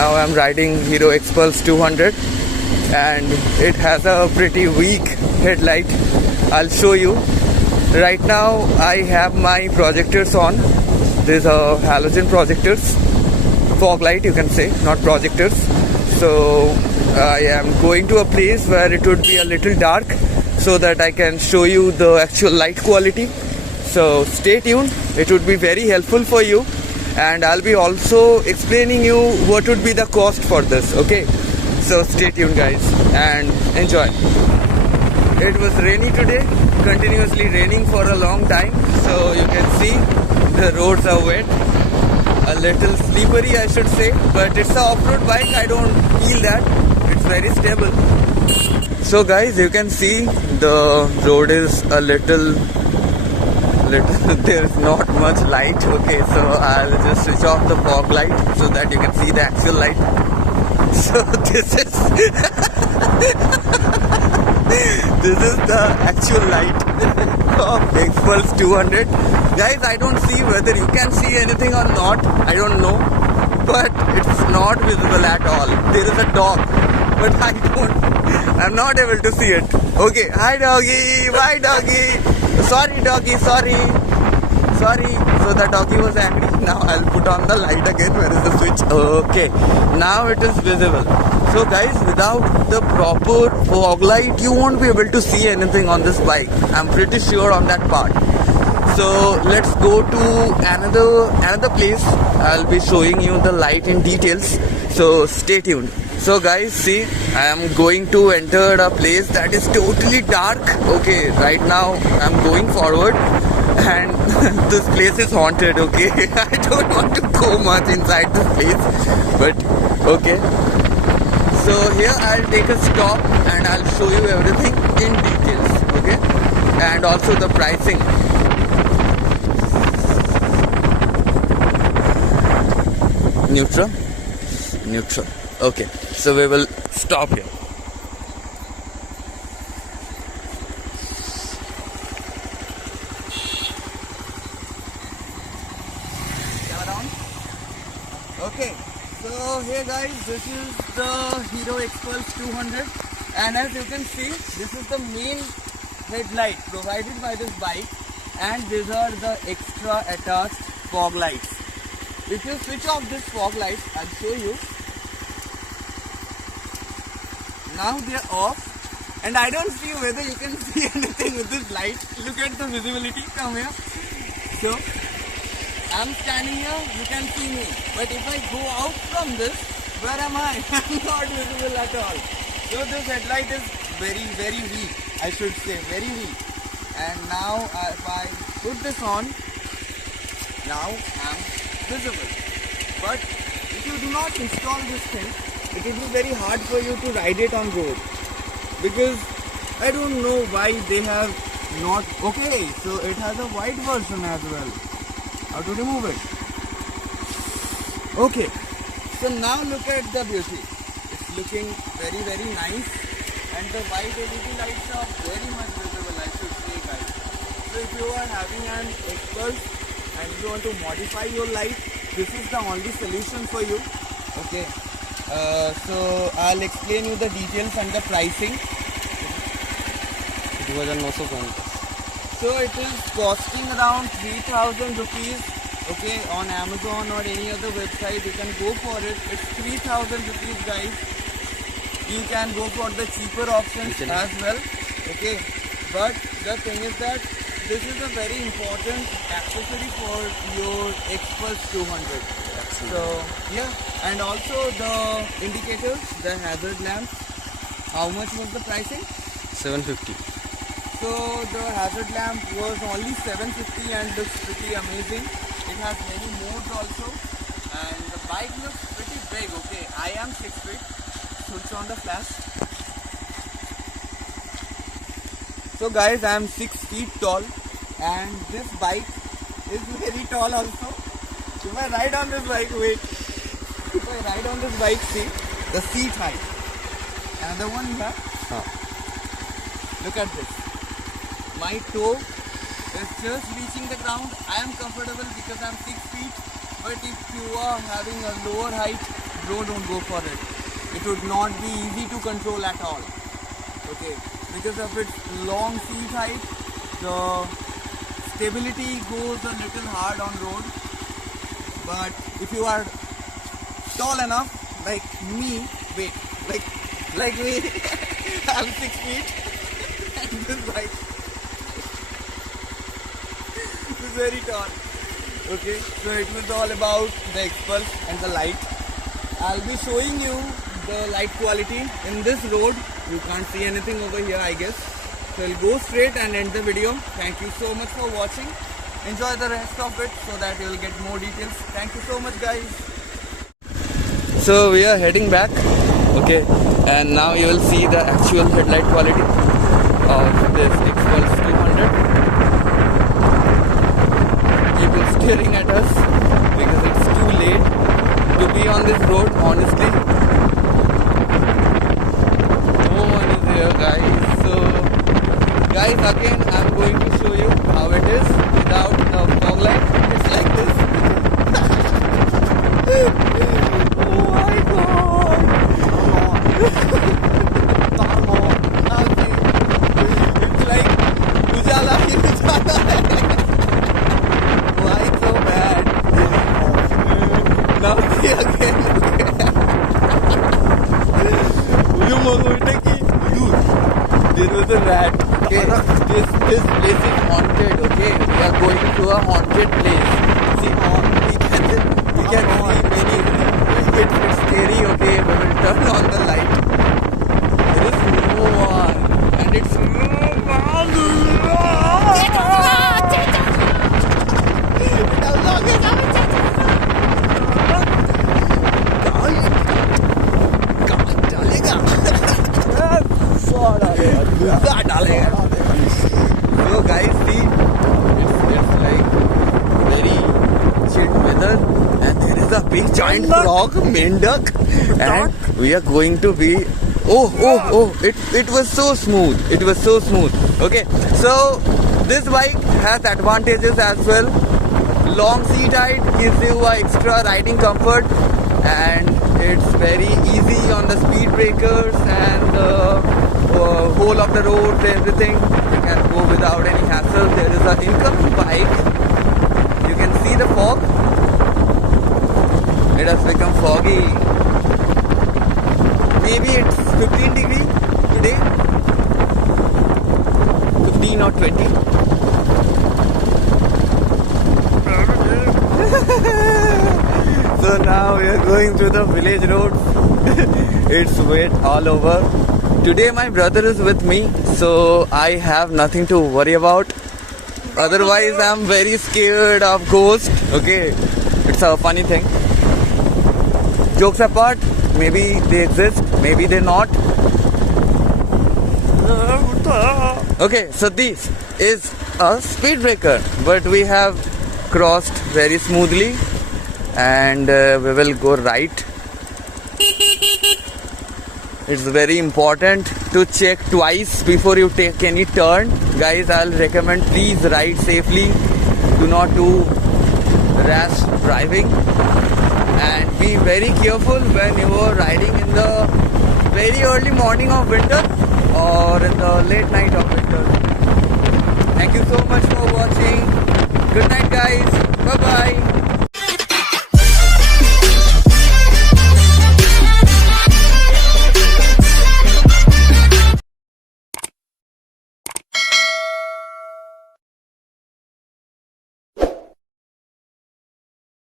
now I'm riding Hero Xpulse 200 and it has a pretty weak headlight. I'll show you. Right now I have my projectors on. These are halogen projectors, fog light you can say, not projectors. So I am going to a place where it would be a little dark so that I can show you the actual light quality. So stay tuned, it would be very helpful for you, and I'll be also explaining you what would be the cost for this. Okay, so stay tuned guys and enjoy. It was rainy today, continuously raining for a long time, so you can see the roads are wet, a little slippery I should say, but it's an off-road bike, I don't feel that, it's very stable. So guys, you can see the road is a little there's not much light. Okay, so I'll just switch off the fog light so that you can see the actual light. So this is this is the actual light of Xpulse 200. Guys, I don't see whether you can see anything or not, I don't know, but it's not visible at all. There is a dog, but I'm not able to see it. Okay, hi doggy, bye doggy. Sorry doggy, sorry. So the doggy was angry. Now I'll put on the light again. Where is the switch? Okay, now it is visible. So guys, without the proper fog light you won't be able to see anything on this bike. I'm pretty sure on that part. So let's go to another place. I'll be showing you the light in details, so stay tuned. So guys, see, I am going to enter a place that is totally dark. Okay, right now I'm going forward and this place is haunted. Okay, I don't want to go much inside this place, but okay. So here I'll take a stop and I'll show you everything in details. Okay, and also the pricing. Neutral. Okay, so we will stop here. Okay, so here guys, this is the Hero Xpulse 200, and as you can see, this is the main headlight provided by this bike, and these are the extra attached fog lights. If you switch off this fog light, I'll show you. Now they are off, and I don't see whether you can see anything with this light. Look at the visibility. Come here. So I'm standing here, you can see me, but if I go out from this, where am I? I'm not visible at all. So this headlight is very weak, I should say, very weak. And now if I put this on, now I'm visible. But if you do not install this thing, it will be very hard for you to ride it on road, because I don't know why they have not. Okay, so it has a white version as well. How to remove it? Okay, so now look at the beauty. It's looking very nice, and the white LED lights are very much visible, I should say guys. So if you are having an Xpulse and you want to modify your light, this is the only solution for you. Okay, so I'll explain you the details and the pricing. So it is costing around 3,000 rupees. Okay, on Amazon or any other website you can go for it. It's 3,000 rupees guys. You can go for the cheaper options as well. Okay, but the thing is that this is a very important accessory for your Xpulse 200. So yeah, and also the indicators, the hazard lamps. How much was the pricing? 750. So the hazard lamp was only 750 and looks pretty amazing. It has many modes also, and the bike looks pretty big. Okay, I am 6 feet. Switch on the flash. So guys, I am 6 feet tall, and this bike is very tall also. If I ride on this bike, see the seat height. Another one here. Look at this. My toe is just reaching the ground. I am comfortable because I am 6 feet. But if you are having a lower height, bro, don't go for it. It would not be easy to control at all. Okay, because of its long seat height, the stability goes a little hard on road. But if you are tall enough, like me, wait, like me, I'm 6 feet, and this bike is very tall. Okay, so it was all about the Xpulse and the light. I'll be showing you the light quality in this road. You can't see anything over here, I guess. So I'll go straight and end the video. Thank you so much for watching. Enjoy the rest of it so that you'll get more details. Thank you so much, guys. So we are heading back. Okay, and now you will see the actual headlight quality of this Xpulse 200. People staring at us because it's too late to be on this road, honestly. No one is here, guys. So guys, again I'm going to show you how it is without the fog light. It's like this. Oh my god. It's like Ujala hi Ujala hai. Why so bad? Now see again. Dude, there was a rat. Okay, this place is haunted. Okay, we are going to a haunted place. See, we can see many. It's scary. Okay, we will turn on the light. There is no one, and it's So guys, see, it's like very chilled weather, and there is a big giant frog, Mendak, and we are going to be. Oh! It was so smooth. It was so smooth. Okay, so this bike has advantages as well. Long seat height gives you a extra riding comfort, and it's very easy on the speed breakers and the whole of the roads, everything. You can go without any hassle. There is an incoming bike. You can see the fog. It has become foggy. Maybe it's 15 degrees today. 15 or 20. So now we are going to the village road. It's wet all over. Today my brother is with me, so I have nothing to worry about. Otherwise I'm very scared of ghosts. Okay, it's a funny thing. Jokes apart, maybe they exist, maybe they're not. Okay, so this is a speed breaker, but we have crossed very smoothly, and we will go right. It's very important to check twice before you take any turn. Guys, I'll recommend please ride safely. Do not do rash driving. And be very careful when you are riding in the very early morning of winter or in the late night of winter.